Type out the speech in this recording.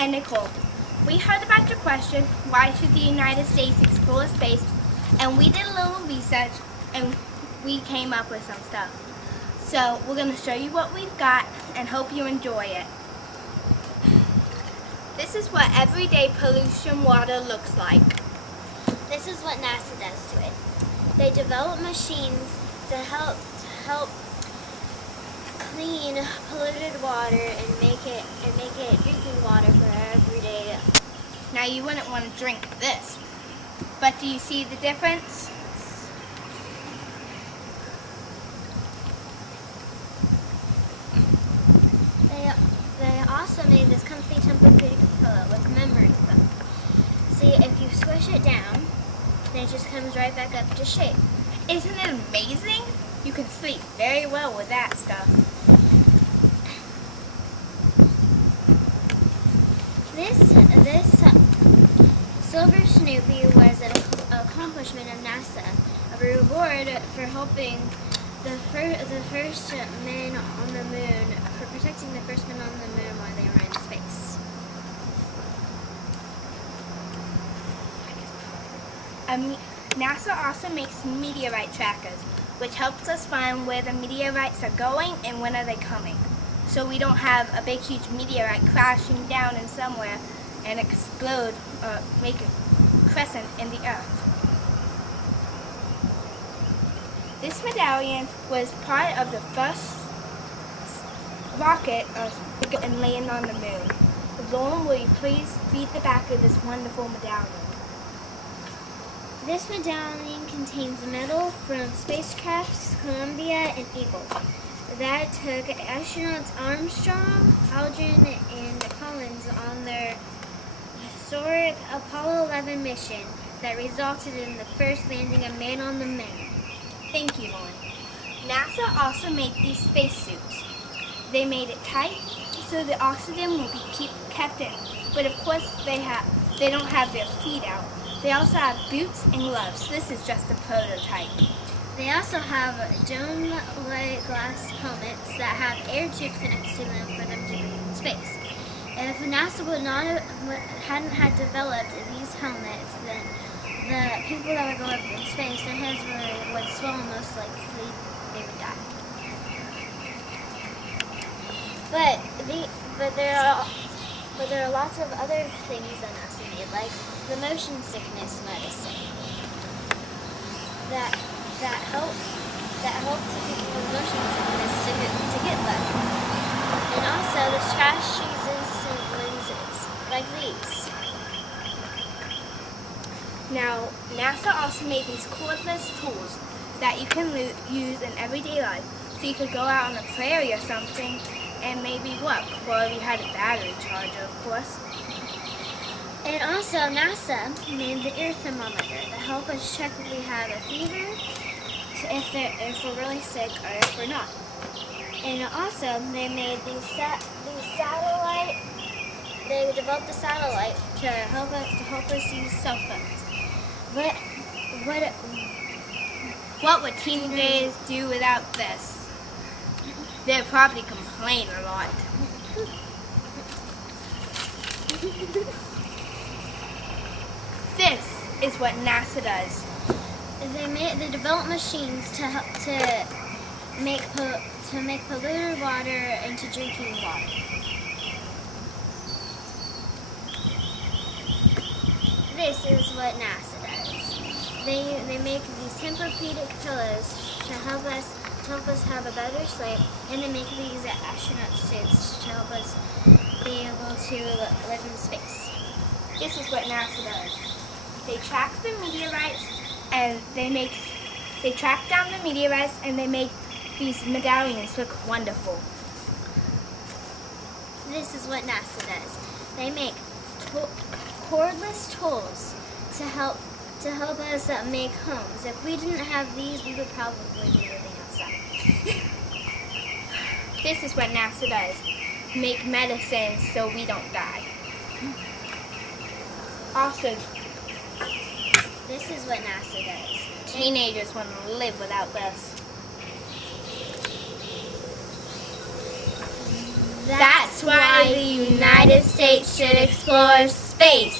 and Nicole. We heard about your question, why should the United States explore space? And we did a little research and we came up with some stuff. So we're going to show you what we've got and hope you enjoy it. This is what everyday pollution water looks like. This is what NASA does to it. They develop machines to help clean polluted water and make it drinking water for everyday. Now you wouldn't want to drink this, but do you see the difference? They also made this comfy Tempur-Pedic pillow with memory foam. See, if you squish it down, then it just comes right back up to shape. Isn't it amazing? You can sleep very well with that stuff. This Silver Snoopy was an accomplishment of NASA, a reward for helping the first men on the moon, for protecting the first men on the moon while they were in space. NASA also makes meteorite trackers, which helps us find where the meteorites are going and when are they coming. So we don't have a big huge meteorite crashing down in somewhere and explode or make a crescent in the earth. This medallion was part of the first rocket and land on the moon. Lauren, will you please read the back of this wonderful medallion? This medallion contains metal from spacecrafts Columbia and Eagle that took astronauts Armstrong, Aldrin, and Collins on their historic Apollo 11 mission that resulted in the first landing of man on the moon. Thank you, Lauren. NASA also made these spacesuits. They made it tight so the oxygen will be kept in, but of course they don't have their feet out. They also have boots and gloves. This is just a prototype. They also have dome-like glass helmets that have air tubes connected to them for them to breathe in space. If NASA hadn't had developed these helmets, then the people that would go up in space, their heads would swell and most likely they would die. But there are lots of other things that NASA made, like the motion sickness medicine that helps people with motion sickness to get better. And also the trash resistant lenses, like these. Now, NASA also made these cordless tools that you can use in everyday life. So you could go out on a prairie or something and maybe work, or if you had a battery charger, of course. And also, NASA made the ear thermometer to help us check if we have a fever, if we're really sick, or if we're not. And also, they made these satellite. They developed a satellite to help us use cell phones. What would teenagers do without this? They'd probably complain a lot. This is what NASA does. They develop machines to make polluted water into drinking water. This is what NASA does. They make these Tempur-Pedic pillows to help us have a better sleep, and they make these astronaut suits to help us be able to live in space. This is what NASA does. They track the meteorites and they track down the meteorites and they make these medallions look wonderful. This is what NASA does. They make cordless tools to help us make homes. If we didn't have these, we would probably be living outside. This is what NASA does. Make medicine so we don't die. Also, this is what NASA does. Teenagers want to live without this. That's why the United United States should explore space.